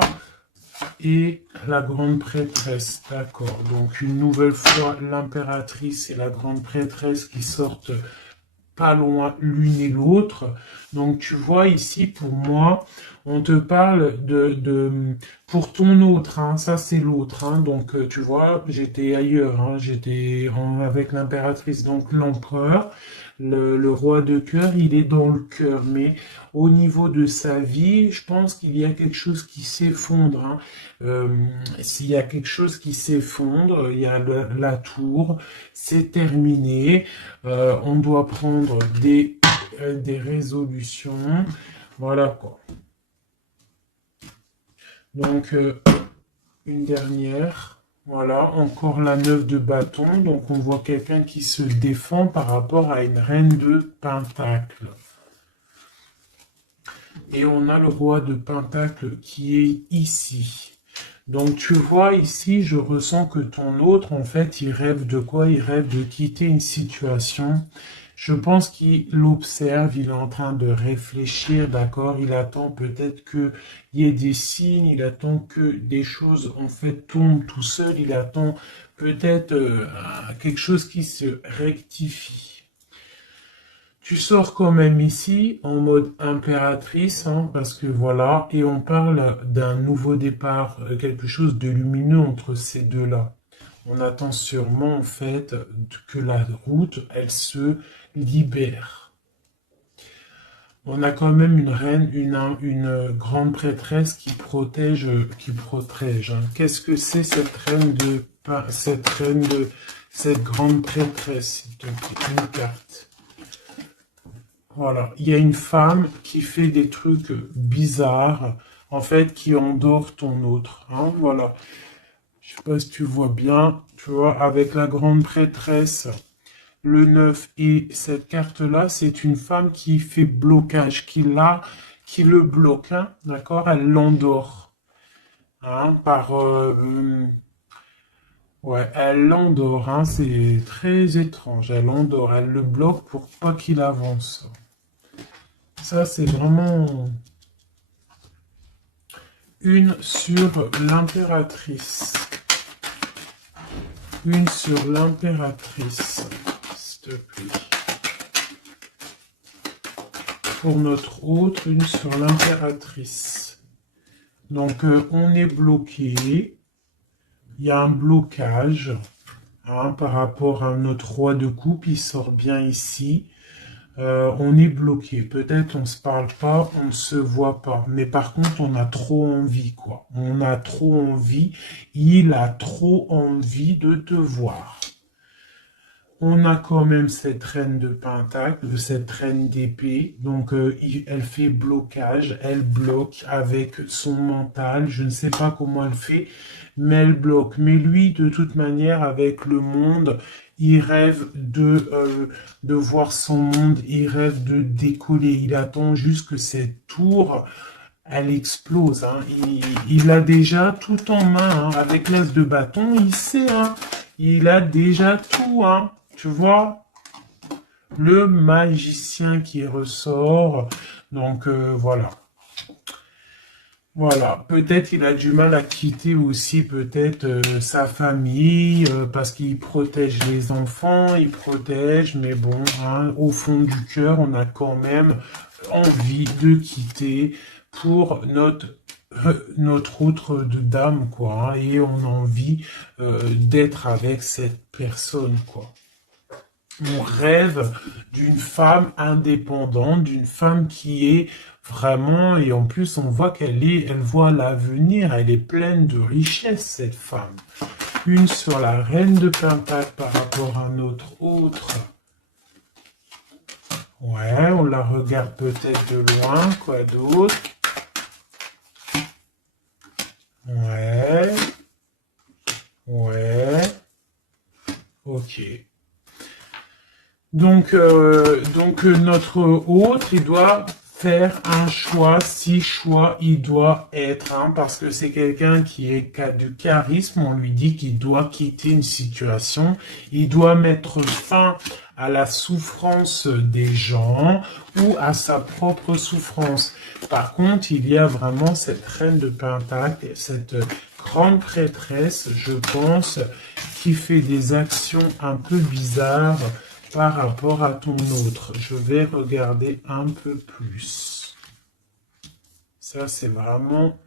et la grande prêtresse, d'accord. Donc une nouvelle fois, l'impératrice et la grande prêtresse qui sortent pas loin l'une et l'autre. Donc tu vois ici, pour moi, on te parle pour ton autre, hein, ça c'est l'autre, hein, donc tu vois, j'étais ailleurs, hein, avec l'impératrice, donc l'empereur, le roi de cœur, il est dans le cœur, mais au niveau de sa vie, je pense qu'il y a quelque chose qui s'effondre, hein. S'il y a quelque chose qui s'effondre, il y a la tour, c'est terminé, on doit prendre des résolutions, voilà quoi. Donc, une dernière. Voilà, encore la 9 de bâton. Donc, on voit quelqu'un qui se défend par rapport à une reine de pentacle. Et on a le roi de pentacle qui est ici. Donc, tu vois ici, je ressens que ton autre, en fait, il rêve de quoi? Il rêve de quitter une situation. Je pense qu'il l'observe, il est en train de réfléchir, d'accord? Il attend peut-être qu'il y ait des signes, il attend que des choses, en fait, tombent tout seul, il attend peut-être quelque chose qui se rectifie. Tu sors quand même ici en mode impératrice, hein, parce que voilà, et on parle d'un nouveau départ, quelque chose de lumineux entre ces deux-là. On attend sûrement en fait que la route, elle se libère. On a quand même une reine, une grande prêtresse qui protège, hein. Qu'est-ce que c'est cette cette grande prêtresse, s'il te plaît, une carte. Voilà, il y a une femme qui fait des trucs bizarres, en fait, qui endort ton autre, hein, voilà. Je sais pas si tu vois bien, tu vois, avec la grande prêtresse, le 9 et cette carte-là, c'est une femme qui fait blocage, qui le bloque, hein, d'accord? Elle l'endort, hein, ouais, elle l'endort, hein, c'est très étrange, elle l'endort, elle le bloque pour pas qu'il avance. Ça, c'est vraiment une sur l'impératrice. Une sur l'impératrice, s'il te plaît. Pour notre autre, une sur l'impératrice. Donc, on est bloqué. Il y a un blocage, hein, par rapport à notre roi de coupe. Il sort bien ici. On est bloqué. Peut-être on se parle pas, on ne se voit pas. Mais par contre, on a trop envie, quoi. On a trop envie. Il a trop envie de te voir. On a quand même cette reine de pentacle, cette reine d'épée. Donc, elle fait blocage. Elle bloque avec son mental. Je ne sais pas comment elle fait, mais elle bloque. Mais lui, de toute manière, avec le monde, il rêve de voir son monde. Il rêve de décoller. Il attend juste que cette tour, elle explose. Hein. Il a déjà tout en main. Hein. Avec l'as de bâton, il sait. Hein. Il a déjà tout. Hein. Tu vois, le magicien qui ressort. Donc, voilà. Voilà, peut-être il a du mal à quitter aussi peut-être sa famille parce qu'il protège les enfants, il protège, mais bon, hein, au fond du cœur, on a quand même envie de quitter pour notre autre de dame, quoi, hein, et on a envie d'être avec cette personne, quoi. On rêve d'une femme indépendante, d'une femme qui est vraiment, et en plus on voit elle voit l'avenir, elle est pleine de richesse, cette femme. Une sur la reine de Pentacle par rapport à notre autre. Ouais, on la regarde peut-être de loin, quoi d'autre? Ouais. Ouais. Ok. Donc notre hôte, il doit faire un choix, si choix il doit être, hein, parce que c'est quelqu'un qui est du charisme, on lui dit qu'il doit quitter une situation, il doit mettre fin à la souffrance des gens ou à sa propre souffrance. Par contre, il y a vraiment cette reine de Pentacle, cette grande prêtresse, je pense, qui fait des actions un peu bizarres par rapport à ton autre. Je vais regarder un peu plus. Ça, c'est vraiment,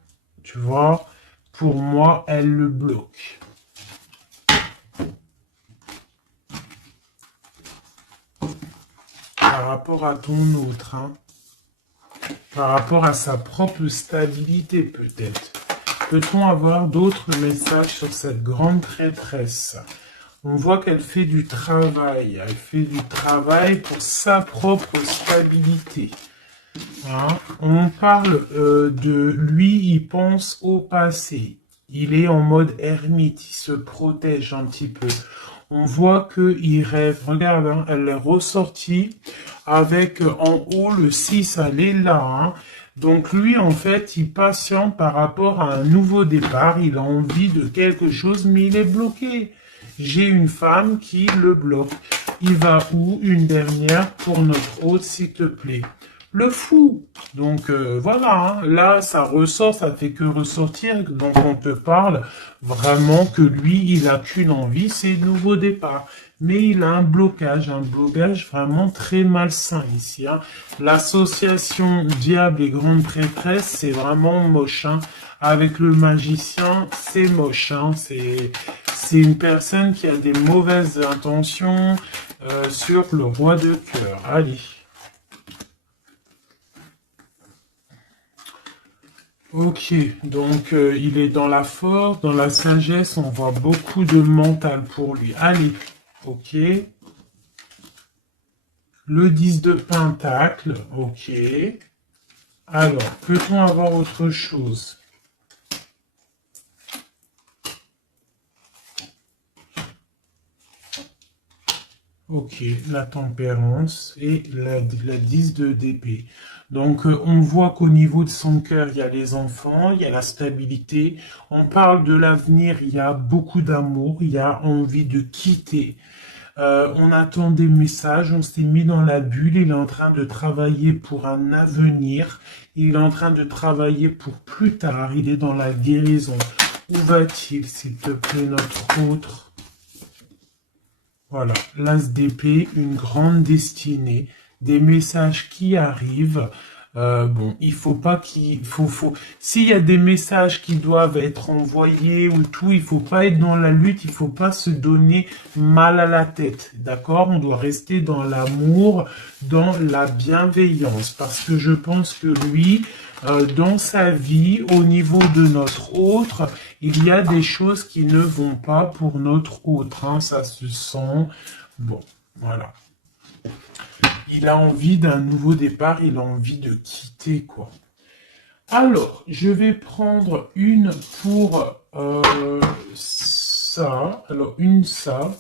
tu vois, pour moi, elle le bloque. Par rapport à ton autre, hein. Par rapport à sa propre stabilité, peut-être. Peut-on avoir d'autres messages sur cette grande prêtresse ? On voit qu'elle fait du travail. Elle fait du travail pour sa propre stabilité. Hein? On parle de lui, il pense au passé. Il est en mode ermite, il se protège un petit peu. On voit qu'il rêve. Regarde, hein, elle est ressortie avec en haut le 6, elle est là. Hein? Donc lui, en fait, il patiente par rapport à un nouveau départ. Il a envie de quelque chose, mais il est bloqué. J'ai une femme qui le bloque. Il va où? Une dernière pour notre hôte, s'il te plaît. Le fou. Donc voilà, hein. Là, ça ressort, ça fait que ressortir. Donc on te parle vraiment que lui, il a qu'une envie, c'est le nouveau départ. Mais il a un blocage vraiment très malsain ici. Hein. L'association diable et grande prêtresse, c'est vraiment moche. Hein. Avec le magicien, c'est moche. Hein. C'est une personne qui a des mauvaises intentions sur le roi de cœur. Allez. Ok, donc il est dans la force, dans la sagesse, on voit beaucoup de mental pour lui. Allez, ok. Le 10 de pentacle, ok. Alors, peut-on avoir autre chose? Ok, la tempérance et la 10 de d'épée. Donc, on voit qu'au niveau de son cœur, il y a les enfants, il y a la stabilité. On parle de l'avenir, il y a beaucoup d'amour, il y a envie de quitter. On attend des messages, on s'est mis dans la bulle, il est en train de travailler pour un avenir, il est en train de travailler pour plus tard, il est dans la guérison. Où va-t-il, s'il te plaît, notre autre? Voilà, l'as d'épée, une grande destinée, des messages qui arrivent. Bon, il faut pas s'il y a des messages qui doivent être envoyés ou tout, il faut pas être dans la lutte, il faut pas se donner mal à la tête, d'accord? On doit rester dans l'amour, dans la bienveillance, parce que je pense que lui, dans sa vie, au niveau de notre autre, il y a des choses qui ne vont pas pour notre autre, hein, ça se sent. Bon, voilà. Il a envie d'un nouveau départ, il a envie de quitter, quoi. Alors, je vais prendre une pour ça. Alors, une ça.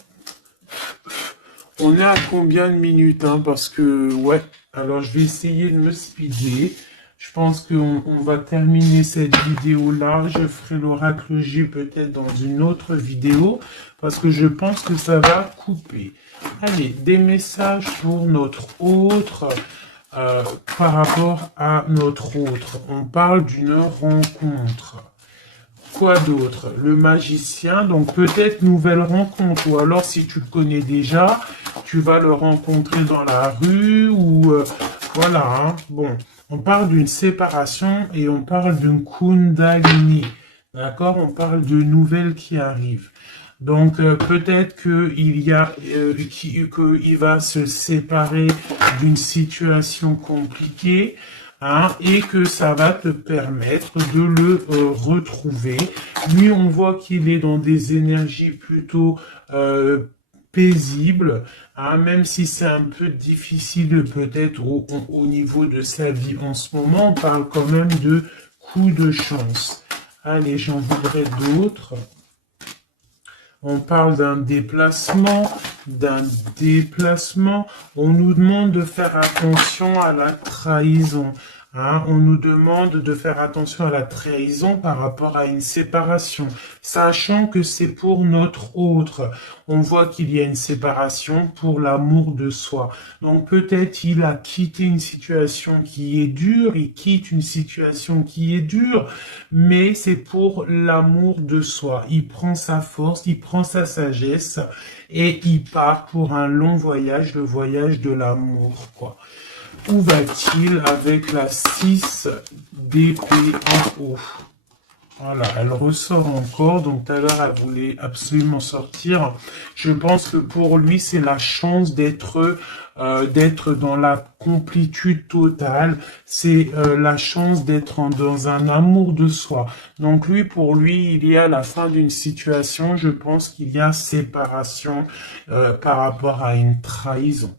On est à combien de minutes, hein, parce que, ouais. Alors, je vais essayer de me speeder. Je pense qu'on va terminer cette vidéo-là. Je ferai l'oracle J peut-être dans une autre vidéo, parce que je pense que ça va couper. Allez, des messages pour notre autre, par rapport à notre autre. On parle d'une rencontre. Quoi d'autre? Le magicien, donc peut-être nouvelle rencontre, ou alors si tu le connais déjà, tu vas le rencontrer dans la rue, ou voilà, hein. Bon, on parle d'une séparation et on parle d'une kundalini, d'accord? On parle de nouvelles qui arrivent. Donc peut-être qu'il y a qu'il va se séparer d'une situation compliquée, hein, et que ça va te permettre de le retrouver. Lui, on voit qu'il est dans des énergies plutôt paisibles, hein, même si c'est un peu difficile peut-être au niveau de sa vie en ce moment. On parle quand même de coup de chance. Allez, j'en voudrais d'autres. On parle d'un déplacement, d'un déplacement. On nous demande de faire attention à la trahison. Hein, on nous demande de faire attention à la trahison par rapport à une séparation, sachant que c'est pour notre autre. On voit qu'il y a une séparation pour l'amour de soi. Donc peut-être il a quitté une situation qui est dure, il quitte une situation qui est dure, mais c'est pour l'amour de soi. Il prend sa force, il prend sa sagesse et il part pour un long voyage, le voyage de l'amour, quoi. Où va-t-il avec la 6 d'épée en haut? Voilà, elle ressort encore, donc tout à l'heure elle voulait absolument sortir. Je pense que pour lui c'est la chance d'être dans la complétude totale, c'est la chance d'être dans un amour de soi. Donc lui, pour lui, il y a la fin d'une situation, je pense qu'il y a séparation par rapport à une trahison.